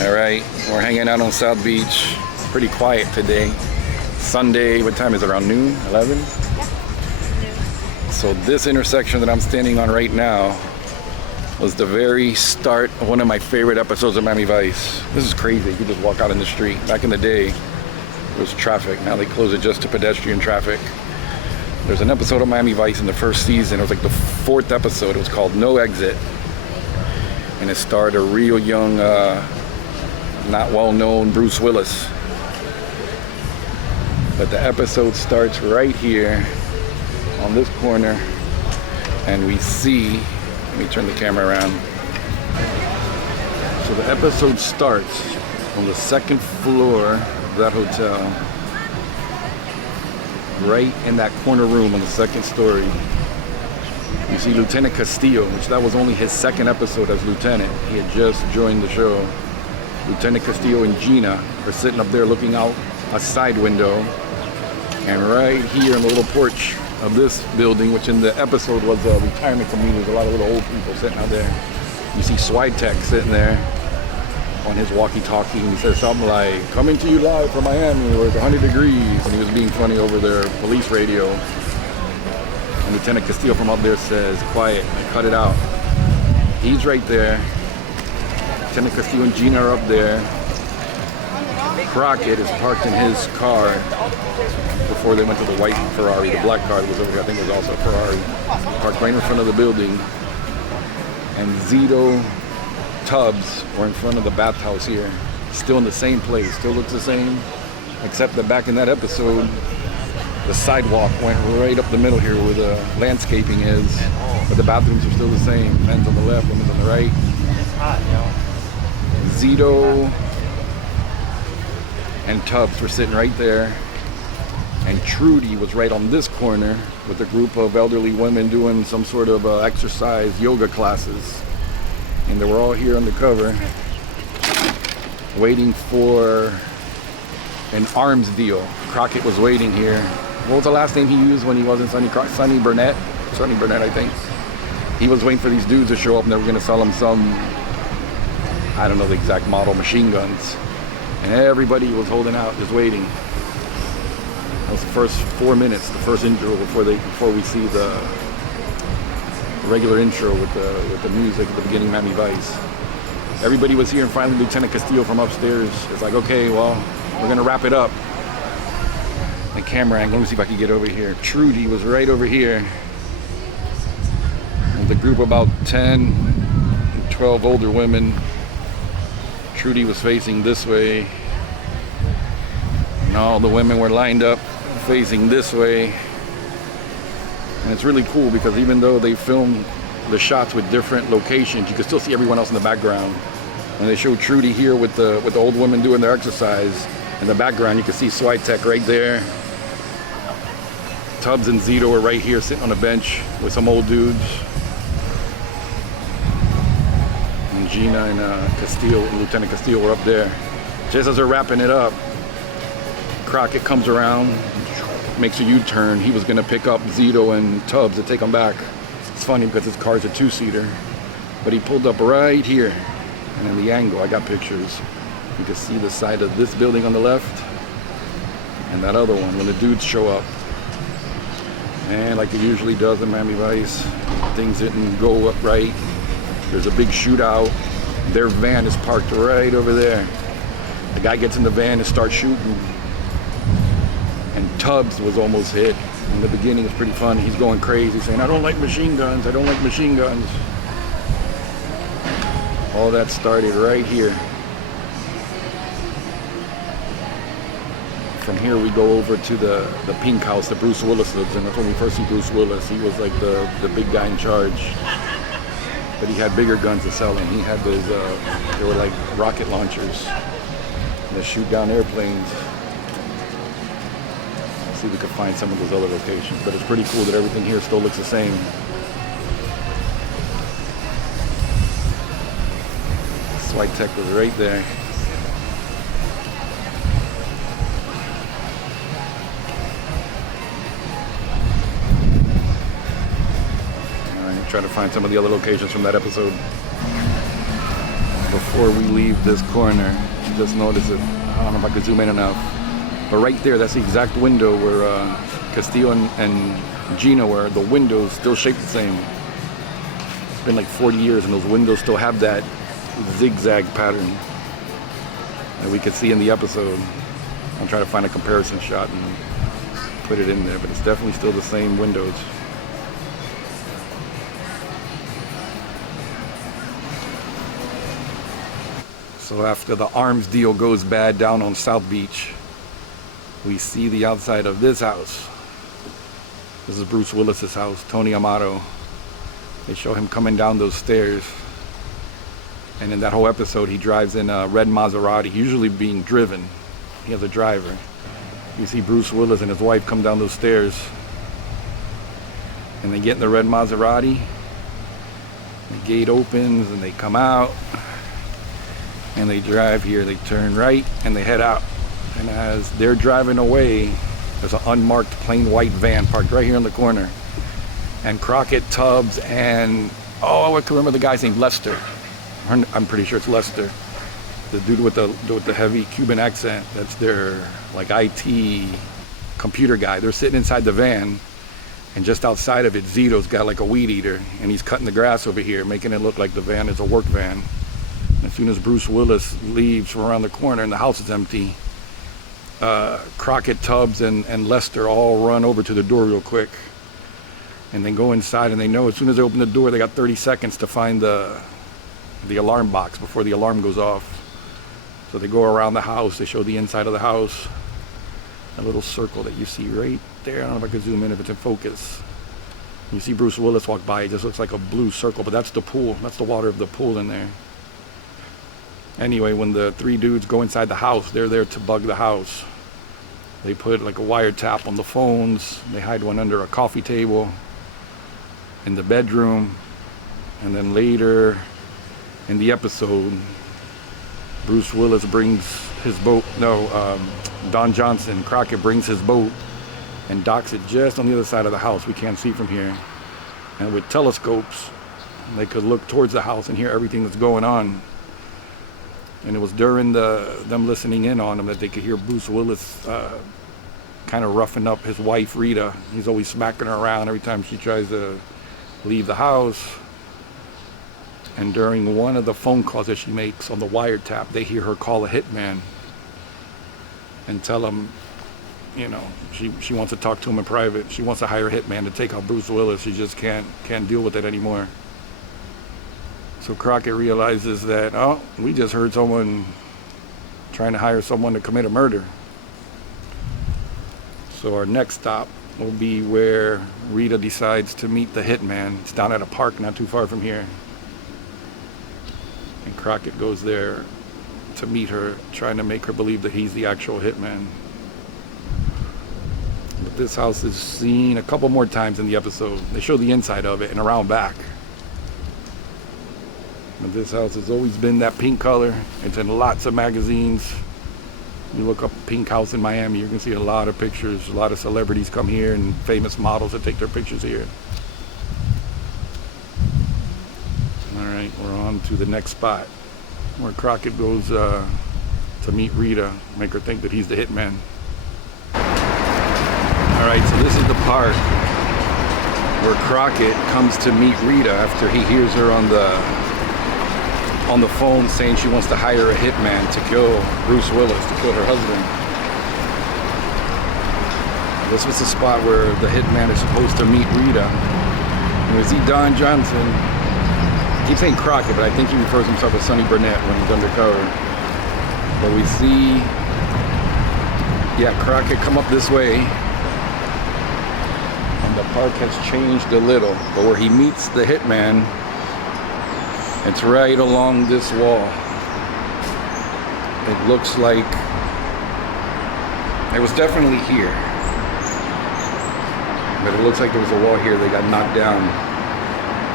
All right, we're hanging out on South Beach. Pretty quiet today. Sunday, what time is it, around noon, 11? Yeah. So this intersection that I'm standing on right now was the very start of one of my favorite episodes of Miami Vice. This is crazy, you could just walk out in the street. Back in the day, there was traffic. Now they close it just to pedestrian traffic. There's an episode of Miami Vice in the first season. It was like the 4th episode. It was called No Exit. And it starred a real young, not well-known Bruce Willis. But the episode starts right here on this corner, and we see, let me turn the camera around. So the episode starts on the 2nd floor of that hotel, right in that corner room on the 2nd story. You see Lieutenant Castillo, which that was only his 2nd episode as lieutenant. He had just joined the show. Lieutenant Castillo and Gina are sitting up there looking out a side window. And right here in the little porch of this building, which in the episode was a retirement community, there's a lot of little old people sitting out there. You see Switek sitting there on his walkie-talkie, and he says something like, "Coming to you live from Miami where it's 100 degrees," and he was being funny over their police radio. And Lieutenant Castillo from up there says, "Quiet, cut it out." He's right there. Lieutenant Castillo and Gina are up there. Crockett is parked in his car before they went to the white Ferrari. The black car was over here, I think it was also a Ferrari. Parked right in front of the building. And Zito, Tubbs were in front of the bathhouse here. Still in the same place, still looks the same. Except that back in that episode, the sidewalk went right up the middle here where the landscaping is. But the bathrooms are still the same. Men's on the left, women's on the right. Zito and Tubbs were sitting right there. And Trudy was right on this corner with a group of elderly women doing some sort of exercise yoga classes. And they were all here undercover waiting for an arms deal. Crockett was waiting here. What was the last name he used when he wasn't Sonny Burnett? Sonny Burnett, I think. He was waiting for these dudes to show up and they were going to sell him some, I don't know the exact model, machine guns. And everybody was holding out, just waiting. That was the first 4 minutes, the first intro before we see the regular intro with the music at the beginning of Miami Vice. Everybody was here, and finally Lieutenant Castillo from upstairs is like, "Okay, well, we're gonna wrap it up." And camera angle, let me see if I can get over here. Trudy was right over here. And the group of about 10, 12 older women. Trudy was facing this way. And all the women were lined up facing this way. And it's really cool because even though they filmed the shots with different locations, you can still see everyone else in the background. And they show Trudy here with the old women doing their exercise. In the background, you can see Switek right there. Tubbs and Zito are right here sitting on a bench with some old dudes. And Gina and Castillo, Lieutenant Castillo were up there. Just as they're wrapping it up, Crockett comes around, makes a U-turn. He was gonna pick up Zito and Tubbs to take them back. It's funny because his car's a 2-seater, but he pulled up right here. And in the angle, I got pictures. You can see the side of this building on the left and that other one when the dudes show up. And like it usually does in Miami Vice, things didn't go up right. There's a big shootout. Their van is parked right over there. The guy gets in the van and starts shooting. And Tubbs was almost hit. In the beginning, it's pretty funny. He's going crazy, saying, "I don't like machine guns. I don't like machine guns." All that started right here. From here, we go over to the pink house that Bruce Willis lives in. That's when we first see Bruce Willis. He was like the big guy in charge. But he had bigger guns to sell, and he had those, they were like rocket launchers that shoot down airplanes. See if we can find some of those other locations. But it's pretty cool that everything here still looks the same. Switek was right there. All right, try to find some of the other locations from that episode before before we leave this corner. Just notice it. I don't know if I could zoom in enough. But right there, that's the exact window where Castillo and Gina were. The windows still shaped the same. It's been like 40 years and those windows still have that zigzag pattern that we could see in the episode. I'll try to find a comparison shot and put it in there, but it's definitely still the same windows. So after the arms deal goes bad down on South Beach, we see the outside of this house. This is Bruce Willis's house, Tony Amato. They show him coming down those stairs. And in that whole episode, he drives in a red Maserati, usually being driven. He has a driver. You see Bruce Willis and his wife come down those stairs. And they get in the red Maserati. The gate opens and they come out. And they drive here, they turn right and they head out. And as they're driving away, there's an unmarked plain white van parked right here in the corner. And Crockett, Tubbs, and I can remember the guy's name, Lester. I'm pretty sure it's Lester. The dude with the heavy Cuban accent. That's their like IT computer guy. They're sitting inside the van, and just outside of it, Zito's got like a weed eater, and he's cutting the grass over here, making it look like the van is a work van. As soon as Bruce Willis leaves from around the corner and the house is empty, Crockett, Tubbs, and Lester all run over to the door real quick and then go inside, and they know as soon as they open the door, they got 30 seconds to find the alarm box before the alarm goes off. So they go around the house, they show the inside of the house, a little circle that you see right there. I don't know if I could zoom in if it's in focus. You see Bruce Willis walk by, it just looks like a blue circle, but that's the pool. That's the water of the pool in there. Anyway, when the three dudes go inside the house, they're there to bug the house. They put like a wiretap on the phones. They hide one under a coffee table in the bedroom. And then later in the episode, Bruce Willis brings his boat. Don Johnson, Crockett, brings his boat and docks it just on the other side of the house. We can't see from here. And with telescopes, they could look towards the house and hear everything that's going on. And it was during them listening in on him that they could hear Bruce Willis kind of roughing up his wife, Rita. He's always smacking her around every time she tries to leave the house. And during one of the phone calls that she makes on the wiretap, they hear her call a hitman and tell him, she wants to talk to him in private. She wants to hire a hitman to take out Bruce Willis. She just can't deal with it anymore. So Crockett realizes that, we just heard someone trying to hire someone to commit a murder. So our next stop will be where Rita decides to meet the hitman. It's down at a park not too far from here. And Crockett goes there to meet her, trying to make her believe that he's the actual hitman. But this house is seen a couple more times in the episode. They show the inside of it and around back. But this house has always been that pink color. It's in lots of magazines. You look up Pink House in Miami, you can see a lot of pictures. A lot of celebrities come here and famous models that take their pictures here. All right, we're on to the next spot where Crockett goes to meet Rita, make her think that he's the hitman. All right, so this is the part where Crockett comes to meet Rita after he hears her on the phone saying she wants to hire a hitman to kill Bruce Willis, to kill her husband. This was the spot where the hitman is supposed to meet Rita. And we see Don Johnson. I keep saying Crockett, but I think he refers himself as Sonny Burnett when he's undercover. But we see, Crockett come up this way. And the park has changed a little. But where he meets the hitman, it's right along this wall. It looks like it was definitely here. But it looks like there was a wall here that got knocked down.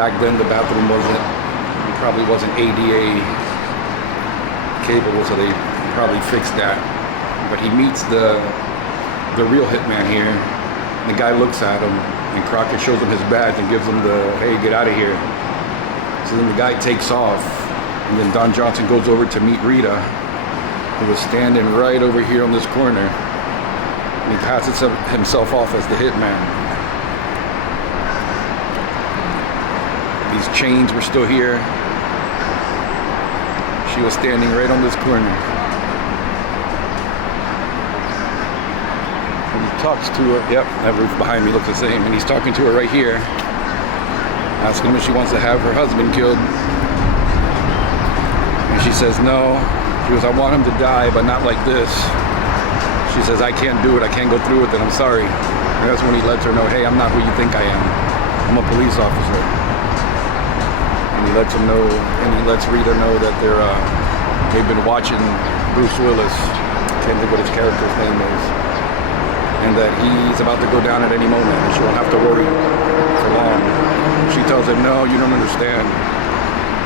Back then the bathroom probably wasn't ADA capable, so they probably fixed that. But he meets the real hitman here. The guy looks at him, and Crockett shows him his badge and gives him the, hey, get out of here. So then the guy takes off, And then Don Johnson goes over to meet Rita, who was standing right over here on this corner. And he passes himself off as the hitman. These chains were still here. She was standing right on this corner. And he talks to her. Yep, that roof behind me looks the same. And he's talking to her right here, asking him if she wants to have her husband killed. And she says no. She goes, I want him to die, but not like this. She says, I can't do it. I can't go through with it. I'm sorry. And that's when he lets her know, hey, I'm not who you think I am. I'm a police officer. And he lets him know, and he lets Rita know that they've been watching Bruce Willis. I can't think what his character's name is. And that he's about to go down at any moment. And she won't have to worry for long. She tells him, no, you don't understand.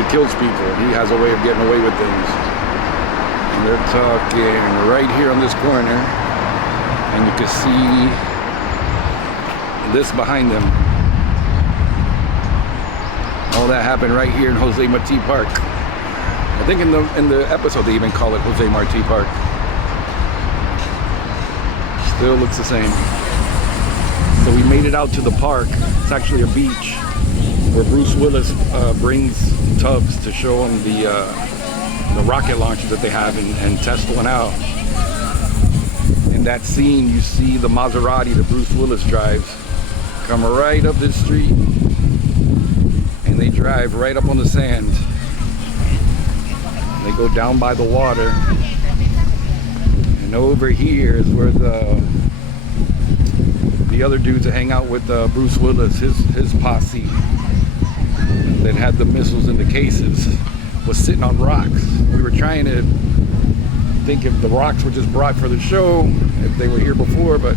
He kills people. He has a way of getting away with things. And they're talking right here on this corner. And you can see this behind them. All that happened right here in Jose Marti Park. I think in the episode they even call it Jose Marti Park. Still looks the same. So we made it out to the park. It's actually a beach where Bruce Willis brings Tubbs to show him the rocket launchers that they have and test one out. In that scene, you see the Maserati that Bruce Willis drives come right up this street, and they drive right up on the sand. They go down by the water, and over here is where the other dudes that hang out with Bruce Willis, his posse that had the missiles in the cases, was sitting on rocks. We were trying to think if the rocks were just brought for the show, if they were here before, but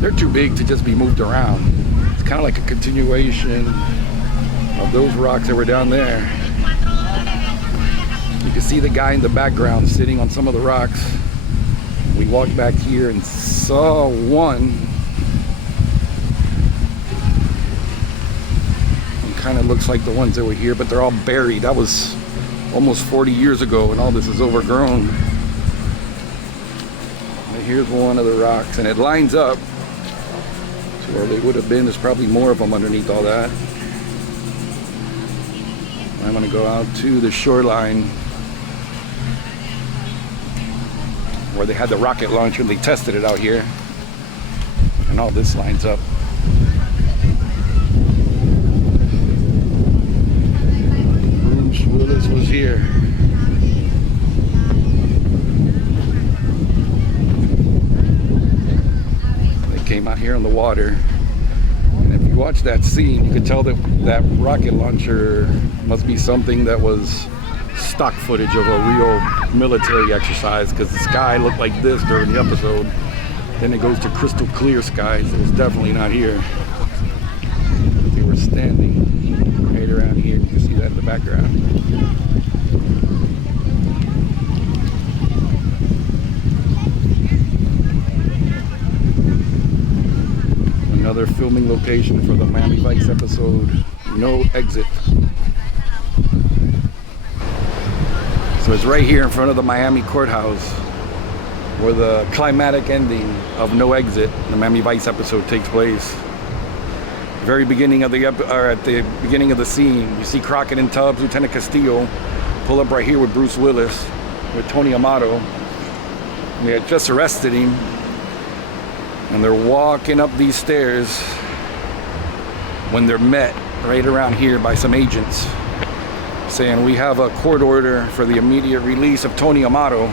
they're too big to just be moved around. It's kind of like a continuation of those rocks that were down there. You can see the guy in the background sitting on some of the rocks. We walked back here and saw one. It kind of looks like the ones that were here, but they're all buried. That was almost 40 years ago, and all this is overgrown. And here's one of the rocks, and it lines up to where they would have been. There's probably more of them underneath all that. I'm gonna go out to the shoreline where they had the rocket launcher and they tested it out here, and all this lines up. Bruce Willis was here. They came out here on the water, and if you watch that scene, you can tell that that rocket launcher must be something that was stock footage of a real military exercise, because the sky looked like this during the episode. Then it goes to crystal clear skies. It was definitely not here. They were standing right around here. You can see that in the background. Another filming location for the Miami Vice episode, No Exit. So it's right here in front of the Miami Courthouse where the climatic ending of No Exit, the Miami Vice episode, takes place. Very beginning of at the beginning of the scene, you see Crockett and Tubbs, Lieutenant Castillo, pull up right here with Bruce Willis, with Tony Amato. They had just arrested him, and they're walking up these stairs when they're met right around here by some agents saying, we have a court order for the immediate release of Tony Amato.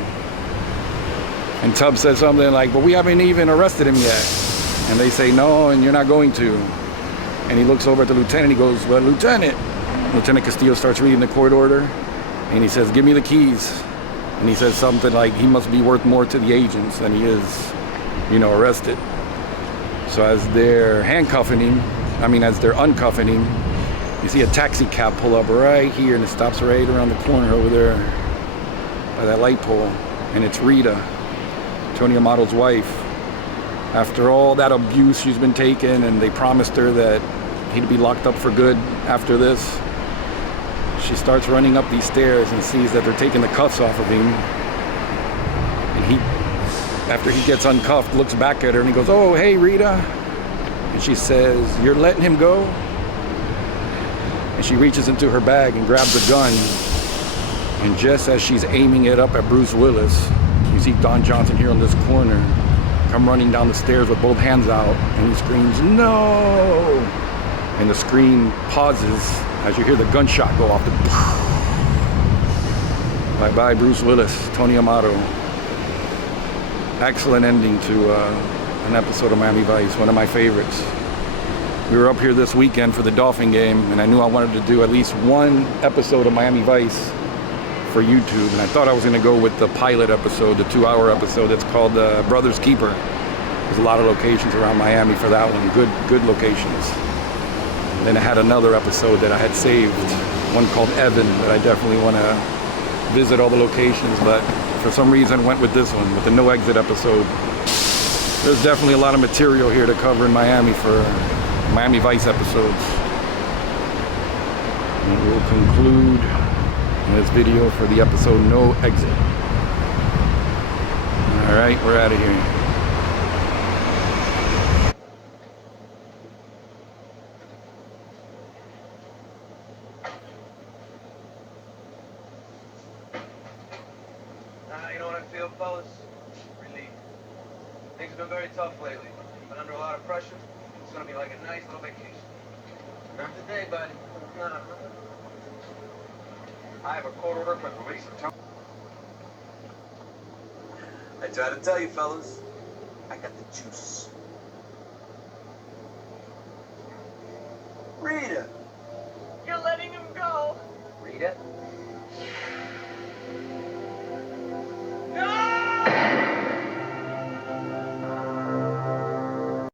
And Tubbs says something like, but we haven't even arrested him yet. And they say, no, and you're not going to. And he looks over at the lieutenant, he goes, well, Lieutenant. Lieutenant Castillo starts reading the court order, and he says, give me the keys. And he says something like, he must be worth more to the agents than he is, arrested. So as they're handcuffing him, as they're uncuffing him, you see a taxi cab pull up right here, and it stops right around the corner over there by that light pole. And it's Rita, Tony Amato's wife. After all that abuse she's been taking, and they promised her that he'd be locked up for good after this, She starts running up these stairs and sees that they're taking the cuffs off of him. And he, after he gets uncuffed, looks back at her and he goes, "Oh, hey, Rita." And she says, "You're letting him go?" And she reaches into her bag and grabs a gun. And just as she's aiming it up at Bruce Willis, you see Don Johnson here on this corner come running down the stairs with both hands out, and he screams, "No!" And the scream pauses as you hear the gunshot go off. Bye-bye, Bruce Willis, Tony Amato. Excellent ending to an episode of Miami Vice, one of my favorites. We were up here this weekend for the Dolphin game, and I knew I wanted to do at least one episode of Miami Vice for YouTube, and I thought I was going to go with the pilot episode, the 2-hour episode that's called Brother's Keeper. There's a lot of locations around Miami for that one, good locations. And then I had another episode that I had saved, one called Evan, that I definitely want to visit all the locations, but for some reason went with this one, with the no exit episode. There's definitely a lot of material here to cover in Miami for Miami Vice episodes. And we'll conclude this video for the episode No Exit. Alright, we're out of here. You know what I feel, fellas? Relief. Things have been very tough lately. Been under a lot of pressure. It's gonna be like a nice little vacation. Not today, buddy. No. I have a court order for the release of I try to tell you, fellas, I got the juice. Rita!